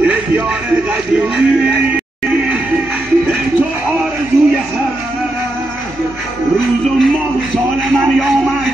یک یار قدیمی تو آرزوی هر روز و ماه و سال من یا من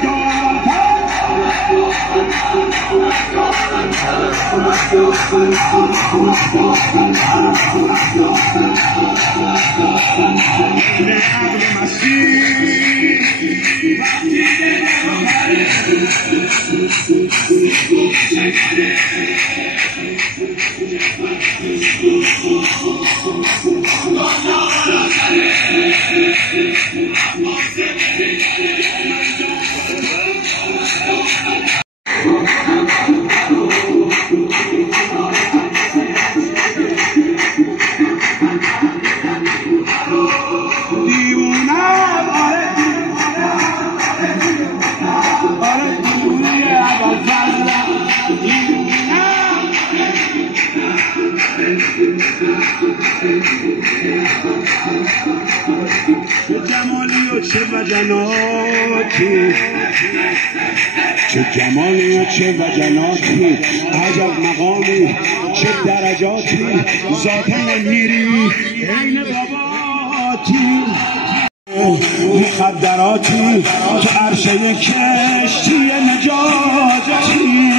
چه جمالی و چه وجناتی، چه جمالی و چه وجناتی، عجب مقامی چه درجاتی، ذاتن میری عین باباتی، مخدراتی تو عرشه کشتی نجاتی.